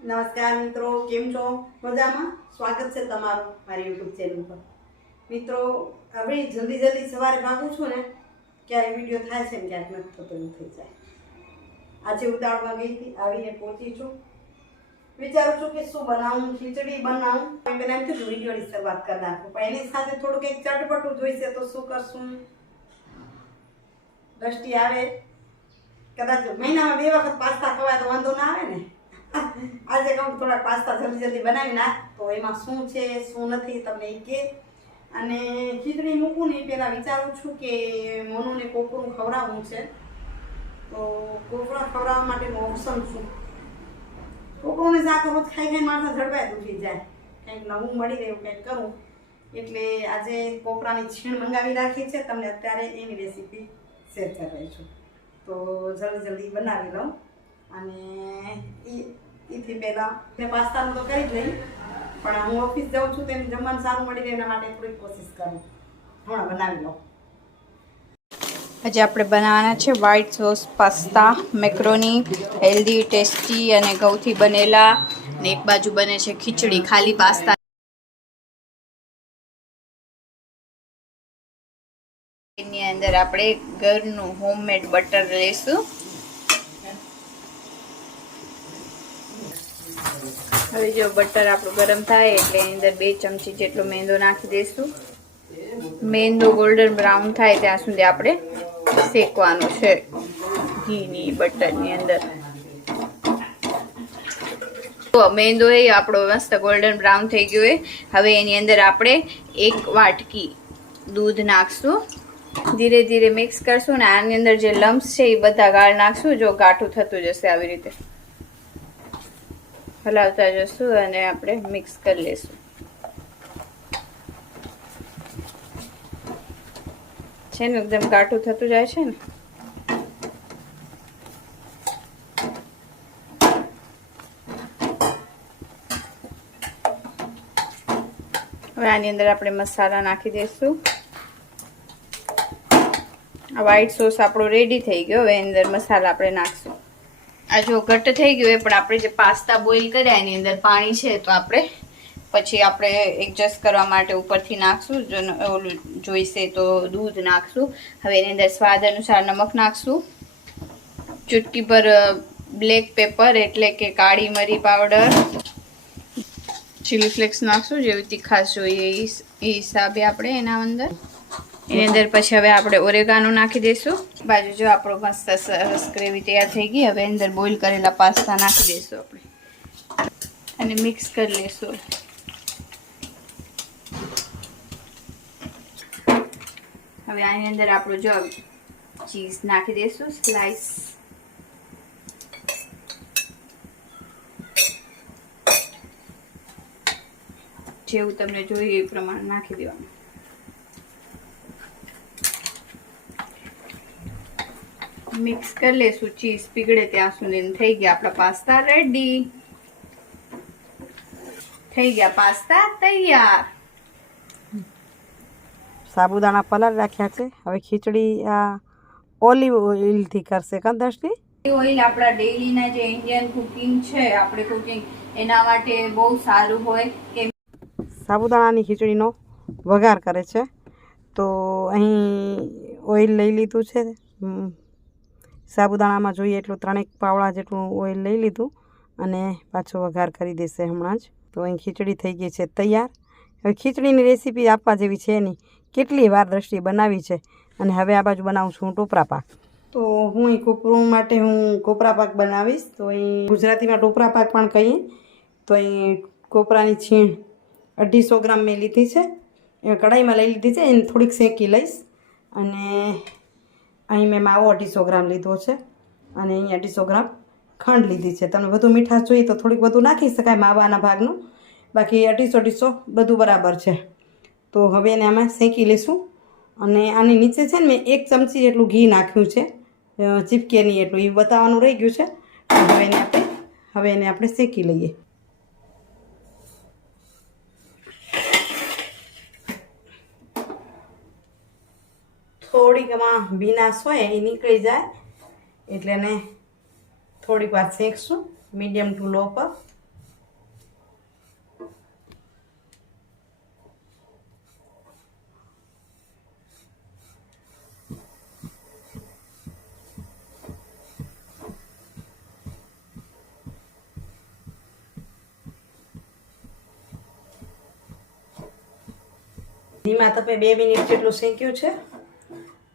નમસ્કાર મિત્રો, કેમ છો? મજામાં? સ્વાગત છે તમારું મારી યુટ્યુબ ચેનલ પર. મિત્રો, હવે જલ્દી સવારે ભાગું છું ને, ક્યારેક વિડીયો થાય છે ને ક્યાંક નથી થતો, એવું થઈ જાય. આજે ઉતાવળમાં ગઈ હતી, આવીને પહોંચી છું. વિચારું છું કે શું બનાવું, ખીચડી બનાવું. મેં બનાવી હતું વિડીયોની શરૂઆત કરી નાખું, પણ એની સાથે થોડુંક એક ચટપટું જોઈશે તો શું કરશું? દ્રષ્ટિ આવે, કદાચ મહિનામાં 2 વખત પાસ્તા ખવાય તો વાંધો ના આવે ને. આજે કહું થોડા પાસ્તા જલ્દી બનાવી નાખ, તો એમાં શું છે શું નથી તમને એ કે. અને ખીચડી મૂકું ને પહેલાં વિચારું છું કે મોનુને કોપરું ખવડાવવું છે, તો કોપરા ખવડાવવા માટેનું ઓપ્શન શું? કોપરોને શાક રોજ ખાઈ માણસ ઝડપાય દુખી જાય, કંઈક નવું મળી રહ્યું કંઈક કરું. એટલે આજે કોપરાની છીણ મંગાવી રાખી છે, તમને અત્યારે એની રેસીપી શેર કરી રહી છું. તો જલ્દી બનાવી લઉં. અને એથી પહેલાં મેં પાસ્તાનું તો કરી જ નહીં, પણ હું ઓફિસ જાઉં છું તેને જમવાનું સારું મળી રહે એના માટે થોડીક કોશિશ કરું. હમણાં બનાવી લઉં. આજે આપણે બનાવવાના છે white sauce pasta macaroni, healthy tasty અને ઘઉંથી બનેલા. ને એક બાજુ બને છે ખીચડી, ખાલી પાસ્તા. એની અંદર આપણે ઘરનું હોમમેડ બટર લઈશું. હવે જો બટર આપણું ગરમ થાય એટલે એની અંદર 2 ચમચી જેટલો મેંદો નાખી દઈશું. મેંદો ગોલ્ડન બ્રાઉન થાય ત્યાં સુધી આપણે શેકવાનો છે ઘીની બટરની અંદર. તો મેંદો એ આપણો મસ્ત ગોલ્ડન બ્રાઉન થઈ ગયો હોય. હવે એની અંદર આપણે 1 વાટકી દૂધ નાખશું. ધીરે ધીરે મિક્સ કરશું ને આની અંદર જે લમ્સ છે એ બધા ગાળ નાખશું. જો ગાંઠું થતું જશે આવી રીતે હલાવતા જશું અને આપણે મિક્સ કરી લઈશું. છે ને એકદમ ગાંઠું થતું જાય છે ને. હવે આની અંદર આપણે મસાલા નાખી દઈશું. આ વ્હાઈટ સોસ આપણો રેડી થઈ ગયો. હવે એની અંદર મસાલા આપણે નાખશું. આ જો ઘટ્ટ થઈ ગયું હોય, પણ આપણે જે પાસ્તા બોઇલ કર્યા એની અંદર પાણી છે, તો આપણે પછી આપણે એડજસ્ટ કરવા માટે ઉપરથી નાખશું. જો ઓલું જોઈશે તો દૂધ નાખશું. હવે એની અંદર સ્વાદ અનુસાર નમક નાખશું. ચૂટકી પર બ્લેક પેપર એટલે કે કાળી મરી પાવડર, ચીલી ફ્લેક્સ નાખશું. જેવી તીખાશ જોઈએ એ હિસાબે આપણે એના અંદર. એની અંદર પછી હવે આપણે ઓરેગાનો નાખી દઈશું. બાજુ જો આપણો મસ્ત સરસ ગ્રેવી તૈયાર થઈ ગઈ. હવે અંદર બોઇલ કરેલા પાસ્તા નાખી દઈશું આપણે અને મિક્સ કરી લઈશું. હવે આની અંદર આપણું જો ચીઝ નાખી દઈશું સ્લાઈસ. જેવું તમને જોઈએ એ પ્રમાણે નાખી દેવાનું. મિક્સ કરી લેશું ચીઝ પીગળે ત્યાં સુધી. થઈ ગયા આપણા પાસ્તા રેડી. થઈ ગયા પાસ્તા તૈયાર. સાબુદાણા પલાળ રાખ્યા છે. હવે ખીચડી આ ઓલિવ ઓઇલથી કરશે કાં દ્રષ્ટિ? ઓઇલ આપણા ડેઈલીના જે ઇન્ડિયન કુકિંગ છે, આપણે કુકિંગ એના માટે બહુ સારું હોય. કે સાબુદાણાની ખીચડીનો વઘાર કરે છે. તો અહીં ઓઇલ લઈ લીધું છે. સાબુદાણામાં જોઈએ એટલું 3 પાવડા જેટલું ઓઇલ લઈ લીધું અને પાછો વઘાર કરી દેશે હમણાં જ. તો અહીં ખીચડી થઈ ગઈ છે તૈયાર. હવે ખીચડીની રેસીપી આપવા જેવી છે નહીં, કેટલી વાર દ્રષ્ટિએ બનાવી છે. અને હવે આ બાજુ બનાવું છું ટોપરા પાક. તો હું અહીં કોપરું માટે હું કોપરા પાક બનાવીશ. તો અહીં ગુજરાતીમાં ટોપરા પાક પણ કહીએ. તો અહીં કોપરાની છીણ 250 ગ્રામ મેં લીધી છે. એ કઢાઈમાં લઈ લીધી છે. એને થોડીક શેકી લઈશ. અને અહીં મેં માવો 250 ગ્રામ લીધો છે. અને અહીં 250 ગ્રામ ખંડ લીધી છે. તમને વધુ મીઠાશ જોઈએ તો થોડીક વધુ નાખી શકાય માવાના ભાગનું. બાકી 250 બધું બરાબર છે. તો હવે એને આમાં શેકી લઈશું. અને આની નીચે છે ને મેં 1 ચમચી જેટલું ઘી નાખ્યું છે, ચીપકે નહીં એટલું, એ બતાવવાનું રહી ગયું છે. હવે એને આપણે શેકી લઈએ. થોડીક એમાં ભીનાશ હોય એ નીકળી જાય એટલે એને થોડીક વાર શેકશું મીડિયમ ટુ લો પર. ધીમા તપે 2 મિનિટ જેટલું શેક્યું છે.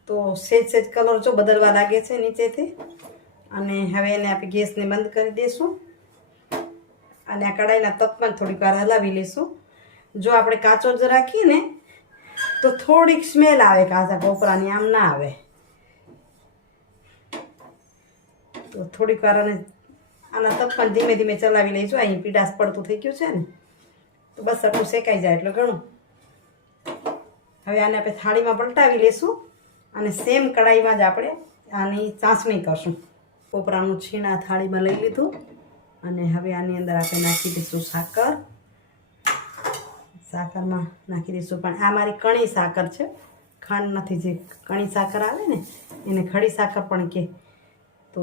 તો સેજ કલર જો બદલવા લાગે છે નીચેથી. અને હવે એને આપણે ગેસને બંધ કરી દઈશું અને આ કડાઈના તપમાં થોડીક વાર હલાવી લઈશું. જો આપણે કાચો જ રાખીએ ને તો થોડીક સ્મેલ આવે કાચા કોપરાની, આમ ના આવે. તો થોડીક વાર આના તપમાં ધીમે ધીમે ચલાવી લઈશું. અહીં પીડાશ પડતું થઈ ગયું છે ને, તો બસ આટલું શેકાઈ જાય એટલે ઘણું. હવે આને આપણે થાળીમાં પલટાવી લઈશું અને સેમ કડાઈમાં જ આપણે આની ચાસણી કરશું. કોપરાનું છીણ આ થાળીમાં લઈ લીધું અને હવે આની અંદર આપણે નાખી દઈશું સાકર. સાકરમાં નાખી દઈશું, પણ આ મારી કણી સાકર છે, ખાંડ નથી. જે કણી સાકર આવે ને એને ખડી સાકર પણ કહે. તો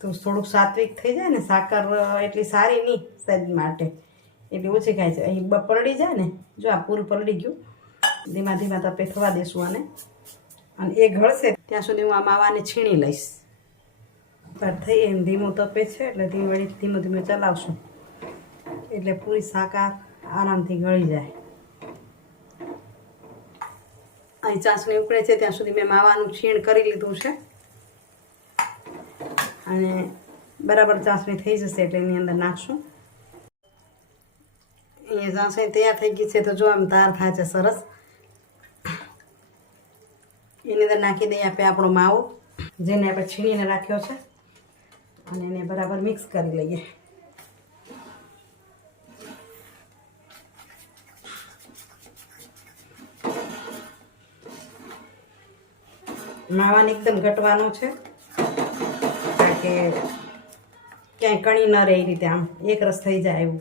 થોડુંક સાત્વિક થઈ જાય ને, સાકર એટલી સારી નહીં શરીર માટે, એટલી ઓછી ખાય છે. અહીં પલળી જાય ને, જો આ પૂરું પલળી ગયું. ધીમા ધીમા તપે થવા દઈશું આને, અને એ ઘળશે ત્યાં સુધી હું આ માવાને છીણી લઈશ. પર થઈ એમ ધીમું તપે છે એટલે ધીમે ધીમે ચલાવશું એટલે પૂરી સાકર આરામથી ગળી જાય. અહીં ચાસણી ઉકળે છે ત્યાં સુધી મેં માવાનું છીણ કરી લીધું છે અને બરાબર ચાસણી થઈ જશે એટલે એની અંદર નાખશું. અહીંયા ચાસણી તૈયાર થઈ ગઈ છે, તો જો આમ તાર થાય છે સરસ. એની અંદર નાખી દઈએ આપણે આપણો માવો જેને આપણે છીણીને રાખ્યો છે અને એને બરાબર મિક્સ કરી લઈએ. માવાને એકદમ ઘટવાનું છે કારણ કે ક્યાંય કણી ન રહે, એ રીતે આમ એક રસ થઈ જાય એવું.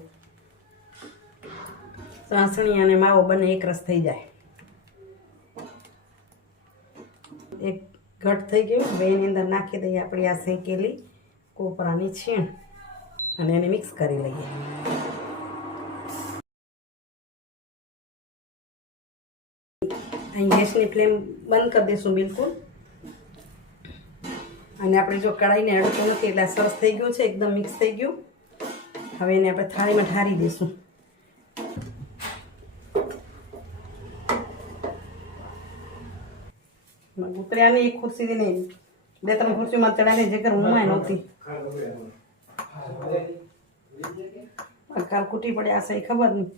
ચાસણી અને માવો બંને એક રસ થઈ જાય. એક ઘટ થઈ ગયું. હવે એની અંદર નાખી દઈએ આપણી આ શેકેલી કોપરાની છીણ અને એને મિક્સ કરી લઈએ. અહીં ગેસની ફ્લેમ બંધ કરી દઈશું બિલકુલ. અને આપણે જો કઢાઈને અડતું નથી એટલે સરસ થઈ ગયું છે, એકદમ મિક્સ થઈ ગયું. હવે એને આપણે થાળીમાં ઠારી દઈશું. ઉતર્યા નહીં, એક ખુરશીથી નહીં, 2-3 ખુરશીમાં ચડાવીને જે કર હું નહોતી. કાલ કૂટી પડ્યા હશે, ખબર નહીં.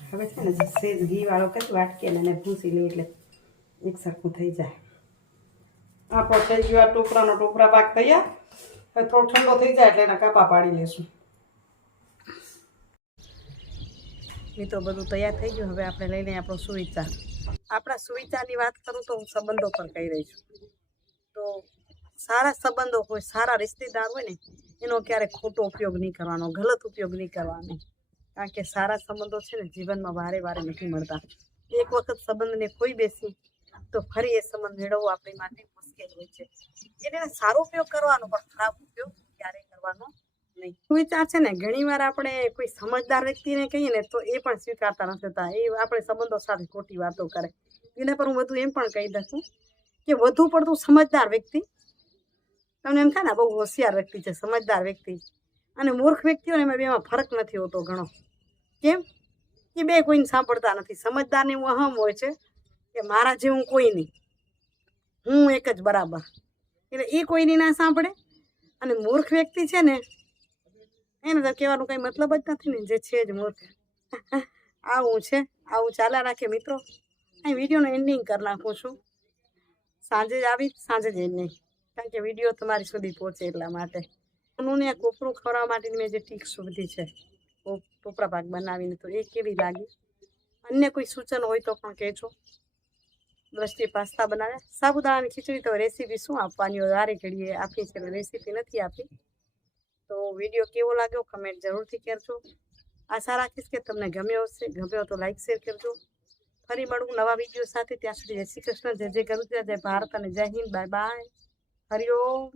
હવે છે ને સેજ ઘી વાળો કરી વાટકે ને ભૂસી લઈએ એટલે એક સરખું થઈ જાય. આપણો થઈ ગયો આ ટોપરા પાક તૈયાર. હવે થોડો ઠંડો થઈ જાય એટલે એના કાપા પાડી લઈશું. મિત્રો બધું તૈયાર થઈ ગયું. હવે આપણે લઈને આપણો સુવિચાર. આપણા સુવિચારની વાત કરું તો હું સંબંધો પર કહી રહી છું. તો સારા સંબંધો હોય, સારા રિશ્તેદાર હોય ને, એનો ક્યારેક ખોટો ઉપયોગ નહીં કરવાનો, ગલત ઉપયોગ નહીં કરવાનો. કારણ કે સારા સંબંધો છે ને જીવનમાં વારે વારે નથી મળતા. એક વખત સંબંધને ખોઈ બેસી તો ફરી એ સંબંધ મેળવવો આપણી માટે મુશ્કેલ હોય છે. એટલે સારો ઉપયોગ કરવાનો, પણ ખરાબ ઉપયોગ ક્યારેય કરવાનો નહીં. સુવિચાર છે ને ઘણી વાર આપણે કોઈ સમજદાર વ્યક્તિને કહીએ ને તો એ પણ સ્વીકારતા નથી થતા. એ આપણે સંબંધો સાથે ખોટી વાતો કરે. એના પર હું વધુ એમ પણ કહી દઉં કે વધુ પડતું સમજદાર વ્યક્તિ, તમને એમ થાય ને બહુ હોશિયાર વ્યક્તિ છે, સમજદાર વ્યક્તિ, અને મૂર્ખ વ્યક્તિઓને એમાં બેમાં ફરક નથી હોતો ઘણો. કેમ? એ બે કોઈને સાંભળતા નથી. સમજદારને એવું અહમ હોય છે કે મારા જેવું કોઈ નહીં, હું એક જ બરાબર, એટલે એ કોઈની ના સાંભળે. અને મૂર્ખ વ્યક્તિ છે ને એને તો કહેવાનું કંઈ મતલબ જ નથી ને, જે છે જ મૂર્ખ. આવું છે, આવું ચાલ્યા રાખે મિત્રો. અહીં વિડીયોનું એન્ડિંગ કરી નાખું છું. સાંજે જ આવી, સાંજે જ એન્ડિંગ, કારણ કે વિડીયો તમારી સુધી પહોંચે એટલા માટે. ને આ કોપરું ખવડાવવા માટેની મેં જે ટીક શોધી છે ટોપરા પાક બનાવીને, તો એ કેવી લાગી? અન્ય કોઈ સૂચન હોય તો પણ કહેજો. દ્રષ્ટિએ પાસ્તા બનાવ્યા. સાબુદાણાની ખીચડી તો રેસીપી શું આપવાની હોય, વારે ઘડીએ આપી છે, રેસીપી નથી આપી. તો વિડીયો કેવો લાગ્યો કમેન્ટ જરૂરથી કરજો. આશા રાખીશ કે તમને ગમ્યો હશે. ગમ્યો તો લાઈક શેર કરજો. ફરી મળું નવા વિડીયો સાથે. ત્યાં સુધી જય શ્રી કૃષ્ણ, જય જય ગરુડા, જય ભારત અને જય હિન્દ. Bye bye. હરિઓમ.